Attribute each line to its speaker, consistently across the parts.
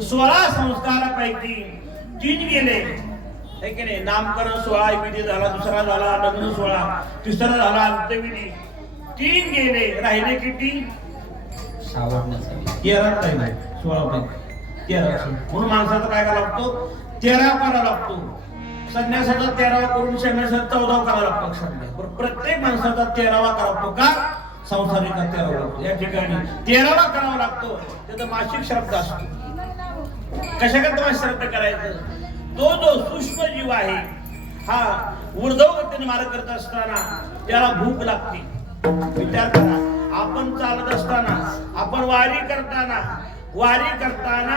Speaker 1: सोळा संस्कारापैकी तीन गेले. है की नाही? नामकरण सोळा विधी झाला दुसरा झाला लग्न सोळा तिसरा झाला अंत्यविधी. तीन गेले. राहिले किती? तेरा राहिले सोळा पैकी तेरा. म्हणून माणसाचं काय करावं लागतो? तेरा करावा लागतो. संन्यासाचा तेरावा करून संन्यासाचा चौदावा करावा लागतो. बरं, प्रत्येक माणसाचा तेरावा करावा लागतो का? संसारिका तेरावा लागतो. या ठिकाणी तेरावा करावा लागतो. त्याचा मासिक श्राद्ध असतो. कशाकरता श्रद्ध करायचं? तो जो सूक्ष्म जीव आहे हा ऊर्ध्वगतीने मार्ग करत असताना त्याला भूक लागते. विचार करा आपण चालत असताना आपण वारी करताना वारी करताना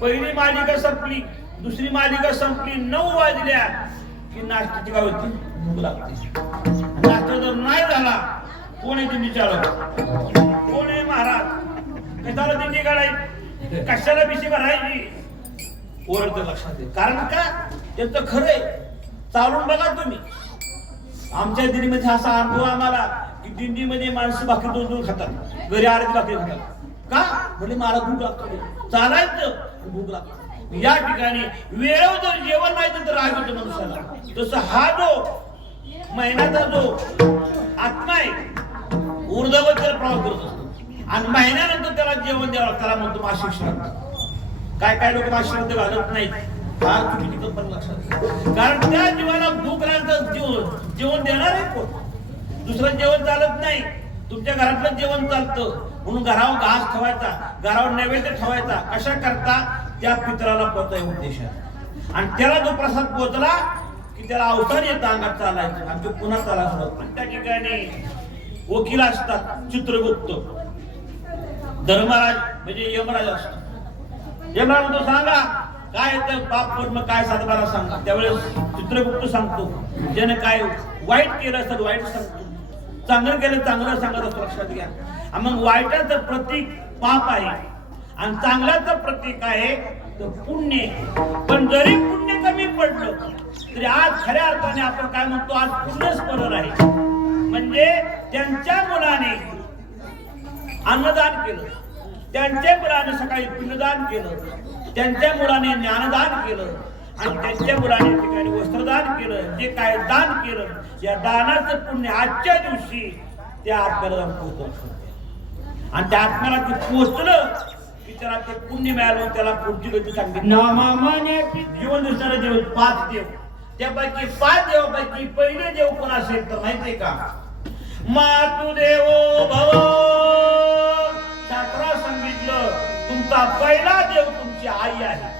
Speaker 1: पहिली मालिका संपली दुसरी मालिका संपली नऊ वाजल्या की नाश्त्याची काय होती भूक लागते. नाश्ता जर नाही झाला कोण आहे दिंडी चालक कोण आहे महाराज? कशाला दिंडी काढायची? कशाला बिशी भरायची ओरडत लक्षात येईल कारण का? त्याचं खरंय चालून बघा तुम्ही. आमच्या दिंडीमध्ये असा अनुभव आम्हाला की दिंडीमध्ये माणसं भाकरी दोन दोन खातात. घरी अर्धी भाकरी खातात. का? म्हणजे मला भूक लागतो. चालायचं. भूक लागतो. या ठिकाणी वेळेवर जर जेवण नाही तर राग येतो माणसाला. तसं हा जो महिन्याचा जो आत्मा आहे ऊर्ध्वत त्याला प्रवास करत असतो. आणि महिन्यानंतर त्याला जेवण द्यावं लागतं. त्याला म्हणतो मासिक श्राद्ध. काय काय लोक मासिक श्राद्ध घालत नाहीत? फार चुकीची पण लक्षात कारण त्या जीवाला भूक लागलं जेवण हो. जेवण देणार आहे कोण? दुसरं जेवण चालत नाही. तुमच्या घरातलं जेवण चालतं. म्हणून घरावर घास ठेवायचा घरावर नैवेद्य ठेवायचा. कशा करता? त्या पित्राला पोहोचाय उद्देश आणि त्याला जो प्रसाद पोहोचला की त्याला अवतार येतं अंगात चालायचं. आणि तो पुन्हा चालायचं त्या ठिकाणी वकील असतात चित्रगुप्त. धर्मराज म्हणजे यमराज असतो यमराज म्हणतो सांगा काय येतं? पाप कर्म काय सातबारा सांगा त्यावेळेस चित्रगुप्त सांगतो ज्याने काय वाईट केलं असतं वाईट सांगतो. चांगलं केलं चांगलं सांगत असतो लक्षात घ्या. मग वाईटाचं प्रतीक पाप आहे. आणि चांगल्याचं प्रतीक आहे तर पुण्य पण जरी पुण्य कमी पडलं तरी आज खऱ्या अर्थाने आपण काय म्हणतो आज पुण्यस्मरण आहे म्हणजे त्यांच्या मुलाने अन्नदान केलं. त्यांच्या मुलाने सकाळी पिंडदान केलं. त्यांच्या मुलाने ज्ञानदान केलं. आणि त्यांच्या मुलाने ठिकाणी वस्त्रदान केलं. जे काय दान केलं या दानाचं पुण्य आजच्या दिवशी त्या आत्म्याला जाऊन पोहोचवलं आणि त्या आत्म्याला ते पोहोचलं की त्याला ते पुण्य मिळालं त्याला पुढची गती सांगितली. जीवन दिसणारे देव पाच देव. त्यापैकी पाच देवापैकी पहिले देव कोण असेल तर माहितीये का? मातु देवो भव सांगितलं तुमचा पहिला देव तुमची आई आहे.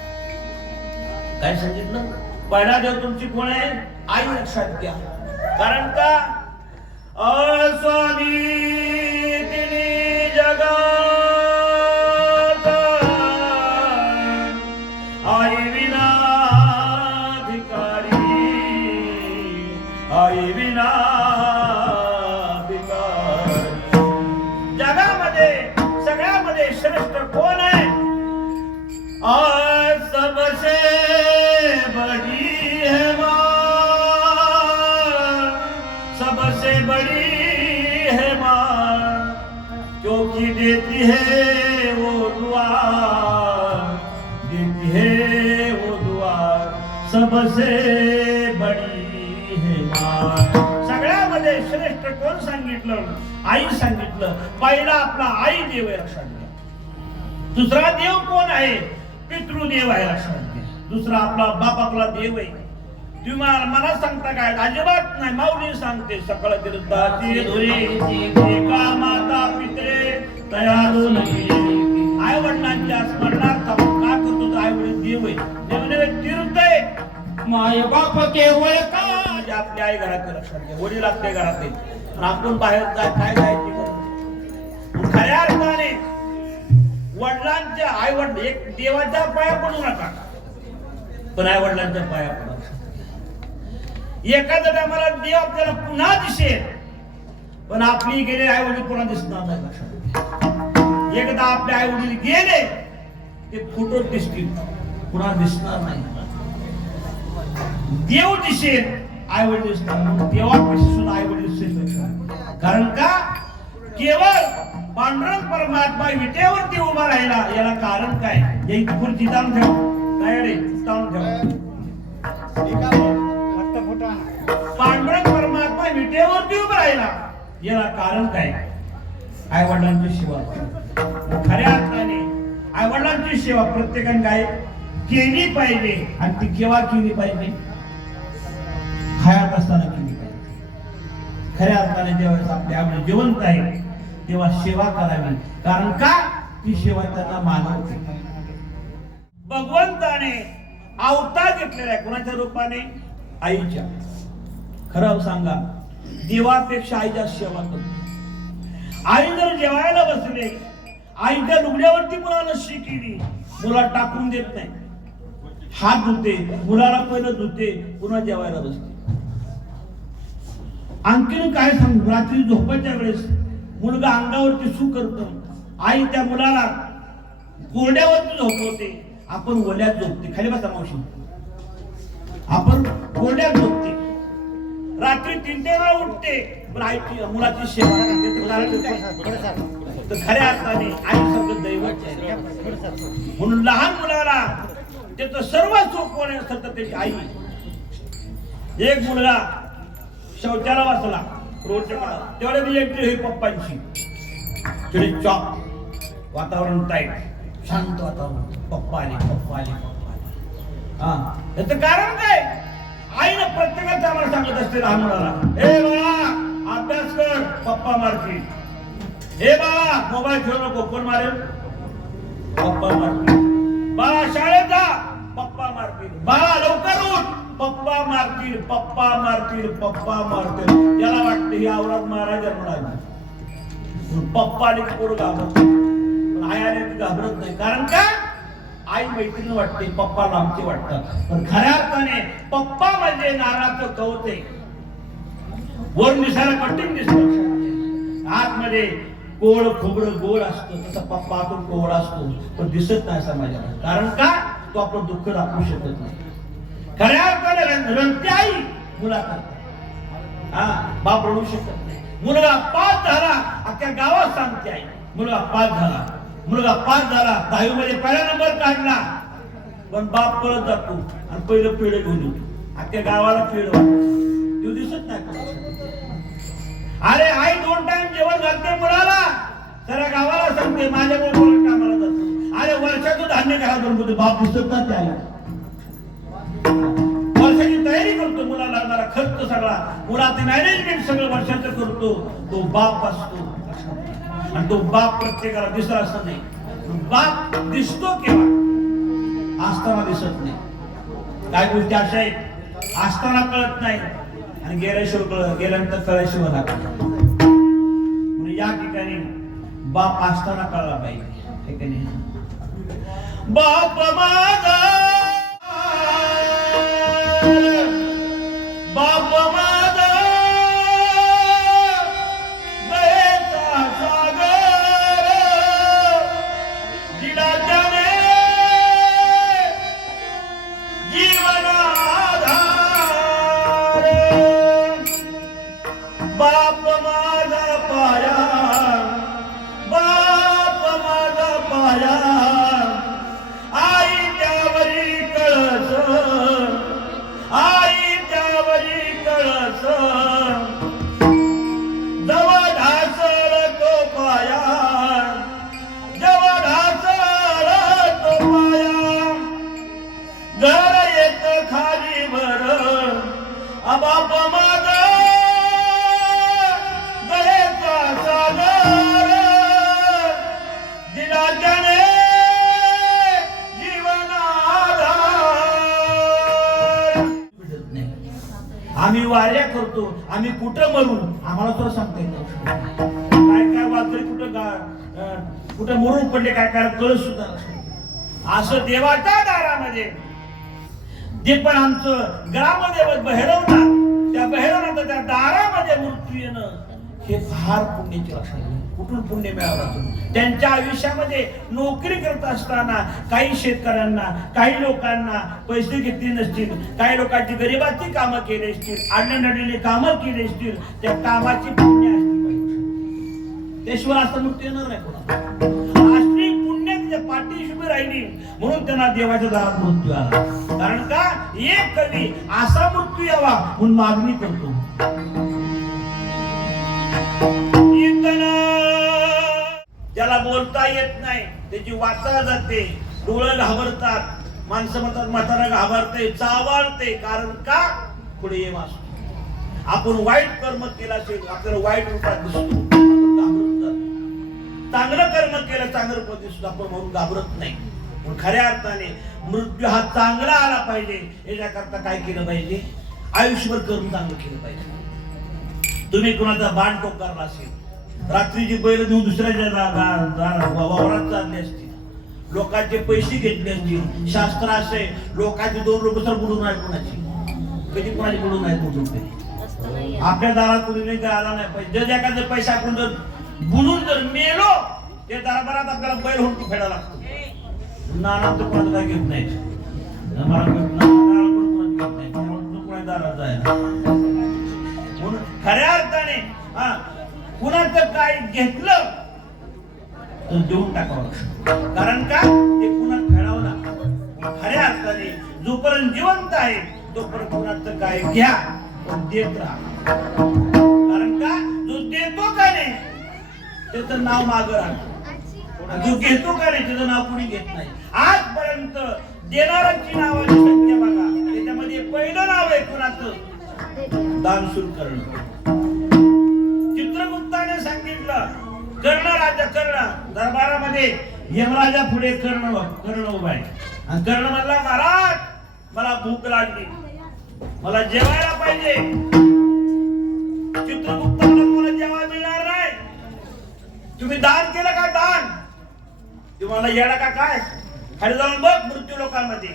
Speaker 1: काय सांगितलं? पहिला देव तुमची कोण आहे? आई लक्षात घ्या. कारण का? अस्वामी तिन्ही है वो द्वार देती है वो द्वार सबसे बड़ी है माँ सगळ्यामध्ये श्रेष्ठ कोण सांगितलं? आई सांगितलं. पहिला आपला आई देव आहे लक्षात दुसरा देव कोण आहे? पितृदेव आहे लक्षात दुसरा आपला बाप आपला देव आहे. तुम्ही मला सांगता काय? अजिबात नाही. माऊली सांगते सकळ तीर्थाची धुरी माता पित्रे तयारू आई वडिलांच्या स्मरणार्थ का करतो? आई वडील देव आहे तीर्थ आहे
Speaker 2: माय बाप केवळ का?
Speaker 1: म्हणजे आपली आई घरात लक्षात घ्या. वडील आपल्या घरात आणि आपण बाहेर जाय काय जायची. खऱ्या अर्थाने वडिलांच्या आई वडील एक देवाच्या पाया पडू नका. पण आई वडिलांच्या पाया पडू एखाद्या टायमाला देव आपल्याला पुन्हा दिसेल. पण आपली गेले आई वडील पुन्हा दिसणार नाही लक्षात. एकदा आपले आई वडील गेले ते फोटो दिसतील पुन्हा दिसणार नाही. देव दिसेल आई वडील दिसणार देवापेक्षा सुद्धा आई वडील श्रेष्ठ कारण का? केवळ पांडुरंग परमात्मा विटेवरती उभा राहिला. याला कारण काय? एक खुर्ची ताण ठेवा. काय रे ताण ठेवा. परमात्मा विटेवरती उभा राहिला. याला कारण काय? आई वडिलांची सेवा खऱ्या अर्थाने आई वडिलांची सेवा प्रत्येकाने काय? केली पाहिजे. आणि ती केव्हा केली पाहिजे? हयात असताना केली पाहिजे. खऱ्या अर्थाने ज्यावेळेस आपल्या आवडी जिवंत आहे तेव्हा सेवा करावी. कारण का? ती सेवा त्यांना मानवते. भगवंताने अवतार घेतलेला आहे. कुणाच्या रूपाने? आईच्या. खरं सांगा. देवापेक्षा आईच्या सेवा करतो आई जर जेवायला बसले आईच्या लुगड्यावरती मुलाला शी केली मुला टाकून देत नाही. हात धुते मुलाला पहिलं धुते पुन्हा जेवायला बसते. आणखीन काय सांगू? रात्री झोपायच्या वेळेस मुलगा अंगावरती सू करतो. आई त्या मुलाला कोरड्यावरती झोपवते. आपण ओल्यात झोपते. खाली बसा मावशी. आपण कोरड्यात झोपते. रात्री तीन ते वेळा उठते. पण आईची मुलाची सेवा करते. तर खऱ्या अर्थाने आई सगळं दैवत म्हणून लहान मुलाला त्याचं सर्व सुख कोण असत त्याची आई. एक मुलगा शौचाला वाचला. रोडच्या काळात. तेवढ्या ती एंट्री होई पप्पांची. थोडी चॉप वातावरण टाईट शांत वातावरण. पप्पा आले पप्पा आले पप्पा आले हा. याचं कारण काय? आईनं प्रत्येकाच्या आम्हाला सांगत असते लहान मुलाला हे बाळा अभ्यास कर पप्पा मारतील. हे बाळा मोबाईल खेळू नको कोण मारेल? पप्पा मारतील. बाळा शाळेत जा. पप्पा मारतील. बाळा लवकर उठ. पप्पा मारतील पप्पा मारतील पप्पा मारतील. याला वाटतं ही आवरात महाराजा जन्मला पप्पा आणि पोर घाबरत पण आई घाबरत नाही. कारण का आई मैत्रीण वाटते पप्पा लांबचे वाटतात. पण खऱ्या अर्थाने पप्पा म्हणजे नारळाचं कवते आहे वर दिसायला कठीण दिसत. आतमध्ये गोड खोबरं गोड असतं. तसा पप्पा आतून गोड असतो. पण दिसत नाही समाजाला कारण का? तो आपलं दुःख दाखवू शकत नाही. खऱ्या अर्थाने रंगते आई मुलाखत. हा बाप रडू शकत नाही. मुलगा पाच झाला अख्ख्या गावात सांगते आई. मुलगा पाच झाला. मुलगा पास झाला दहावी मध्ये पहिला नंबर काढला. पण बाप पळत जातो आणि पहिलं पेढ घेऊन येतो. अख्ख्या गावाला पेढ तो दिसत नाही अरे आई दोन टाइम जेवण घालते मुलाला. जरा गावाला सांगते माझ्या मुलं कामाला जातो अरे वर्षाचं धान्य घरात बनवतो बाप दिसत नाही त्याला. वर्षाची तयारी करतो मुलाला लागणारा खर्च सगळा. मुलाचं मॅनेजमेंट सगळं वर्षाचं करतो. तो बाप असतो. आणि तो बाप प्रत्येकाला दिसला असं नाही. बाप दिसतो केव्हा? असताना दिसत नाही. काय गोष्टी अशा आहेत असताना कळत नाही. आणि गेल्याशिवाय कळत गेल्यानंतर कळल्याशिवाय लागत या ठिकाणी बाप असताना कळला पाहिजे. हे बाप माझा बाप माझा खाली वर अबाप माझ गळेचा सागर. दिला त्याने आम्ही वाऱ्या करतो आम्ही कुठं मरू आम्हाला तर सांगता येत काय काय वाजले कुठं कुठं मरून पडले काय काय कळत सुद्धा असं देवाच्या दारामध्ये जे पण आमचं ग्रामदेवत बहिरवणार त्या बहिरवनाचं त्या दारामध्ये मृत्यू येणं हे फार पुण्याची लक्षण कुठून पुण्य मिळालं त्यांच्या आयुष्यामध्ये नोकरी करत असताना काही शेतकऱ्यांना काही लोकांना पैसे घेतले नसतील काही लोकांची गरिबाची कामं केली असतील आडणडलेली कामं केली असतील त्या कामाची पुण्य असतील त्याशिवाय असं मृत्यू येणार नाही कोणाला. पाठीशी म्हणून त्यांना देवाच्या दारात मृत्यू आला. कारण का? एक कवी असा मृत्यू यावा म्हणून मागणी करतो. त्याला बोलता येत नाही त्याची वाचा जाते. डोळं घाबरतात. माणसं म्हणतात म्हातारा घाबरते चावाळते. कारण का? पुढे ये मास आपण वाईट कर्म केला असेल आपल्याला वाईट रूपात दिसतो. जातो. चांगलं कर्म केलं चांगलं रूपात दिसतो. आपण म्हणून घाबरत नाही. खऱ्या अर्थाने मृत्यू हा चांगला आला पाहिजे. याच्याकरता काय केलं पाहिजे? आयुष्यभर करून चांगलं केलं पाहिजे. तुम्ही कोणाचा बाण टोकारला असेल रात्रीची बैल देऊन दुसऱ्याच्या वावरात चालली असतील. लोकांचे पैसे घेतले असतील. शास्त्र असे लोकांचे दोन रुपये सर बुडून नाही कोणाची? कधी कोणाची बुडून नाही दोन रुपये? आपल्या दारात कुणी नाही आला नाही पाहिजे. जर एखादं पैसा आपण जर बुडून जर मेलो ते दरबारात आपल्याला बैल होऊन फेडायला लागतो. नाना तर घेत नाही मला पण कोणाचं घेत नाही. त्यामुळे दारात जायला म्हणून खऱ्या अर्थाने हा कुणाचं काय घेतलं तर देऊन टाकावं कारण का? ते पुन्हा खेळावं लागतं. खऱ्या अर्थाने जोपर्यंत जिवंत आहे तोपर्यंत कुणाचं काय घ्या पण देत राहा. कारण का? जो देतो का नाही त्याचं नाव मागं राहतं. जो घेतो का रे? त्याचं नाव कुणी घेत नाही. आजपर्यंत देणाऱ्यांची नावाची संख्या बघा. त्याच्यामध्ये पहिलं नाव आहे कुणाचं? दानशूर करणं. चित्रगुप्ताने सांगितलं कर्ण राजा कर्ण. दरबारामध्ये यमराजा पुढे कर्ण कर्ण उभा आहे. आणि कर्ण म्हणला महाराज मला भूक लागली. मला जेवायला पाहिजे. चित्रगुप्ताला मला तुम्हाला जेवायला मिळणार नाही. तुम्ही दान केलं का दान? तुम्हाला येडा का काय? खाली जाऊन बघ मृत्यू लोकांमध्ये.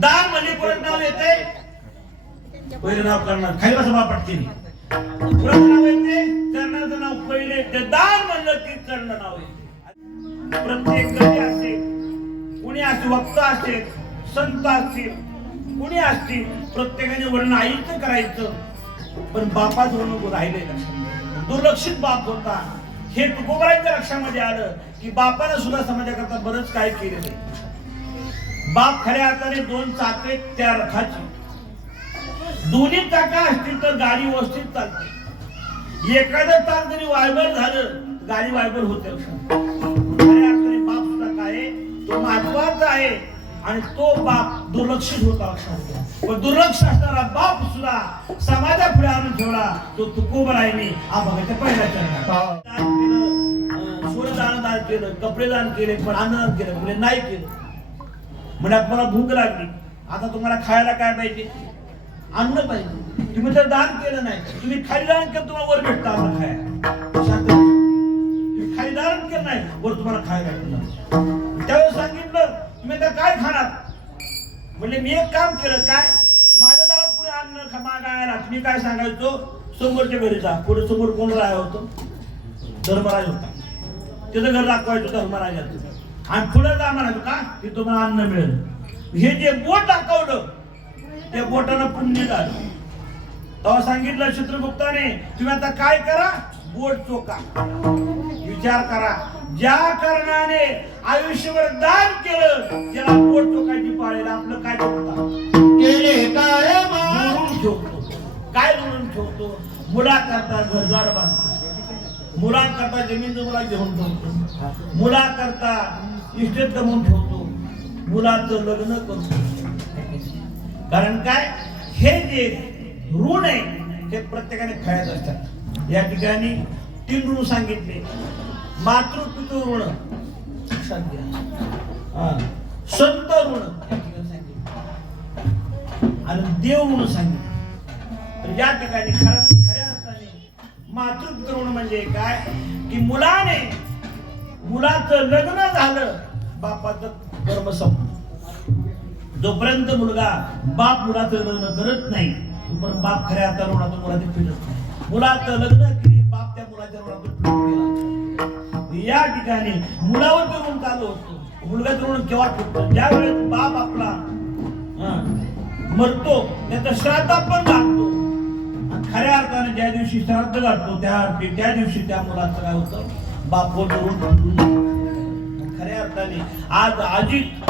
Speaker 1: दान म्हणजे परत नाव येते पहिलं नाव करणार. खाली बसा बा पटकीने नाव येते कर्णाचं नाव पहिले. ते दान म्हणलं की कर्ण नाव येते प्रत्येक कवी असेल कुणी असे वक्ता असेल संत असतील कुणी असतील प्रत्येकाने वर्ण आईचं करायचं. पण बापाच वर्ण राहिले दुर्लक्षित बाप होता. हे तुकोबराच्या लक्षामध्ये आलं. की बापानं सुद्धा समाजाकरता बरंच काय केलेलं आहे बाप खऱ्या अर्थाने दोन चाके त्या रथाची. दोन्ही चाका असतील तर गाडी व्यवस्थित चालते. एखादं चाक जरी वायबर झालं गाडी वायबर होते खऱ्या अर्थाने बाप सुद्धा काय? तो महत्त्वाचा आहे आणि तो बाप दुर्लक्षित होता लक्षात. पण दुर्लक्ष असणारा बाप सुद्धा समाजा पुढे आणून ठेवला तो तुकोबर आहे हा बघायचा पहिला चरण. दान केलं कपडे दान केले पण अन्नदान केलं म्हणजे नाही केलं. म्हणजे मला भूक लागली. आता तुम्हाला खायला काय पाहिजे? अन्न पाहिजे. तुम्ही तर दान केलं नाही. तुम्ही खाली दान केलं तुम्हाला वर भेटतं अन्न खायला. तुम्ही खाली दान केलं नाही वर तुम्हाला खायला भेटणार त्यावेळेस सांगितलं तुम्ही तर काय खाणार? म्हणजे मी एक काम केलं काय? माझ्या दारात पुढे अन्न खा- मागायला तुम्ही काय सांगायचो? समोरच्या घरी जा. पुढे समोर कोण राह होतो? धर्मराज होता. त्याचं घर दाखवायचं धर्मराजाचं आणि पुढे जा म्हणायचं का? की तुम्हाला अन्न मिळेल. हे जे बोट दाखवलं त्या बोटानं पुण्य झालं तेव्हा सांगितलं चित्रगुप्ताने तुम्ही आता काय करा? बोट चोका. विचार करा. ज्या कारणाने आयुष्यभर दान केलं त्याला बोट चोकायची पाळेल. आपलं काय
Speaker 2: काय मा
Speaker 1: जोडून ठेवतो. काय जोडून ठेवतो? मुलाकरता घरदार बांधतो. मुलांकरता जमीन जमला घेऊन ठेवतो. मुलाकरता इस्टेट कमवून ठेवतो. मुलाचं लग्न करतो कारण काय? हे जे ऋण आहे ते प्रत्येकाने खेळत असतात. या ठिकाणी तीन ऋण सांगितले. मातृपितृ ऋण. लक्षात हा. संत ऋण सांगितले. आणि देव ऋण सांगितलं. तर या ठिकाणी खरं खऱ्या अर्थाने म्हणजे काय? की मुलाने मुलाचं लग्न झालं बापाचं कर्म संपलं. जोपर्यंत मुलगा बाप मुलाचं लग्न करत नाही तोपर्यंत बाप खऱ्या अर्थानं मुलाचं मुलाचे फिरत नाही. मुलाचं लग्न केली बाप त्या मुलाच्या मुलातून या ठिकाणी मुलावर ते ऋण चालू असतो मुलगा ऋण केव्हा फुटतो ज्या वेळेस बाप आपला मरतो त्याचा श्राद्ध पण लागतो खऱ्या अर्थाने ज्या दिवशी श्राद्ध घालतो त्या त्या दिवशी त्या मुलाचं काय होतं? बाप खऱ्या अर्थाने आज आजी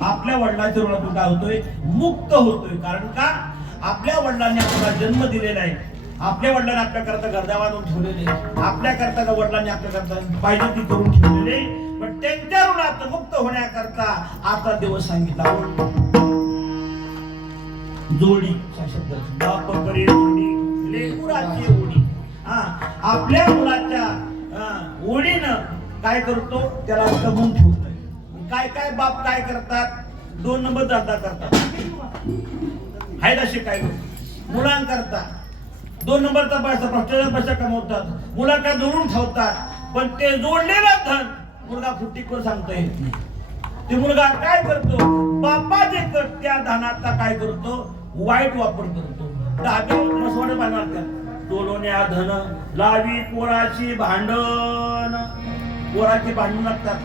Speaker 1: आपल्या वडिलांच्या ऋणातून काय होतोय? मुक्त होतोय. कारण का? आपल्या वडिलांनी आपला जन्म दिलेला आहे. आपल्या वडिलांनी आपल्या करता गरजा बांधून ठेवलेले आपल्या करता वडिलांनी आपल्या करता पाहिजे ती करून ठेवलेले पण त्यांच्या ऋणात मुक्त होण्याकरता आता दिवस सांगितला. जोडी शब्द बाप लेकुराची ओढी. हा आपल्या मुलाच्या हा, ओढीनं काय करतो त्याला दमून ठेवतोय काय काय बाप काय करतात? दोन नंबर धंदा करतात. आहेत असे काय मुलांकरता दोन नंबरचा पैसा भ्रष्टाचार पैसा कमवतात. मुलांना जोडून ठेवतात. पण ते जोडलेलं धन मुलगा फुटीकर करून सांगतोय. ते मुलगा काय करतो? बापा जे कर त्या धनाचा काय करतो? वाईट वापर करतो. दहाव्या मसवाडे बांधणार त्या धन लावी पोराची भांडण. पोराची भांडण लागतात.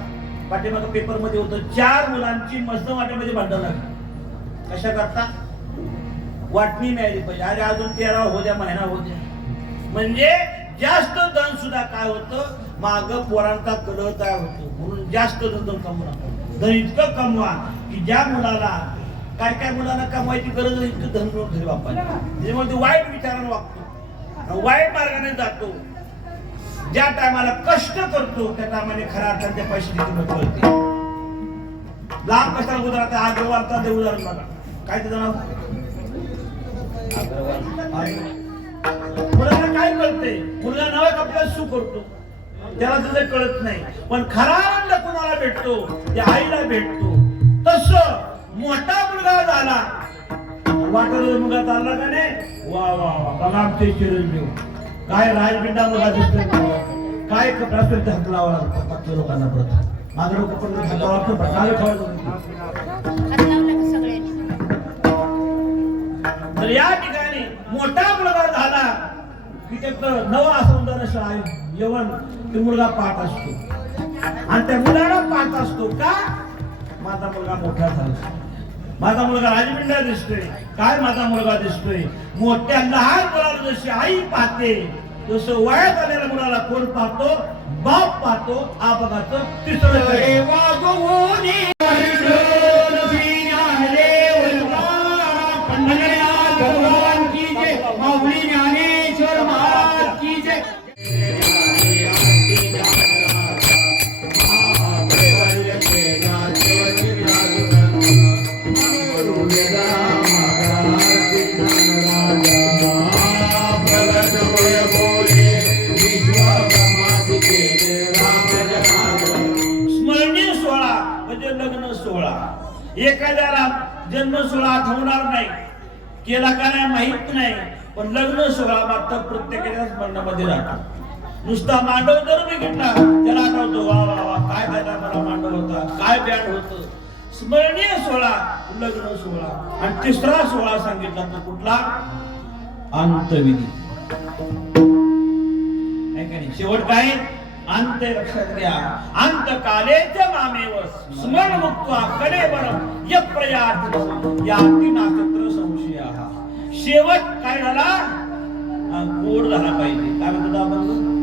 Speaker 1: पाठीमागं पेपरमध्ये होतं चार मुलांची मस्त वाट्यामध्ये भांडण लागली कशा करता वाटणी मिळाली पाहिजे. अरे अजून तेरा हो द्या महिना हो द्या. म्हणजे जास्त धन सुद्धा काय होतं? माग पोरांचा कलर काय होतो. म्हणून जास्त धन कमवा. धन इतकं कमवा की ज्या मुलाला काय काय मुलाला कमवायची गरज नाही इतकं धन मिळून घरी वापरायला त्याच्यामुळे ते वाईट विचाराने वागतो. वाईट मार्गाने जातो. ज्या टायमाला कष्ट करतो त्या टायमाने खऱ्या अर्थाने त्या किंमत कळते लाभ कशाला उदाहरण आता अग्रवालचा ते उदाहरण बघा. काय त्याचं नाव? मुलाला काय कळते मुलगा नवा कपड्यात सु करतो. त्याला तुझं कळत नाही. पण खरा आनंद कुणाला भेटतो? त्या आईला भेटतो. तस मोठा मुलगा झाला. वाटर मुलगा चालला का नाही? वा वा वा. बघा आमचे चिरंजीव. काय राजपिंडा मुलगा दिसतो काय कपड्यात हात लावा लागतो पाचव्या लोकांना प्रथा माझं लोक पण हात लावा लागतो. काय खावं तर या ठिकाणी मोठा मुलगा झाला. की ते नवा सौंदर्य शाळा येवन ते मुलगा पाहत असतो. आणि त्या मुलाला पाहत असतो का? माझा मुलगा मोठा झाला. माझा मुलगा राजपिंडा दिसतोय. काय माझा मुलगा दिसतोय? मोठ्या लहान मुलाला जशी आई पाहते जसं वयात आलेल्या मुलाला कोण पाहतो? बाप पाहतो. आबगाचं तिसरं एखाद्याला जन्म सोहळा आठवणार नाही केला का नाही माहीत नाही पण लग्न सोहळा मात्र प्रत्येकाच्याच स्मरणामध्ये राहतो. नुसता मांडव जर मी घेतला त्याला आठवतो वा वा वा काय फायदा मला मांडव होता काय बँड होत. स्मरणीय सोहळा लग्न सोहळा आणि तिसरा सोहळा सांगितला तो कुठला? अंतविधी. शेवट काय? अंत लक्षात घ्या अंत कालेच मामेव स्मरण मुक्त्वा कले बरं य प्रयात या नाकत्र संशय. शेवट काय झाला? गोड झाला पाहिजे. काय म्हणतो आपण?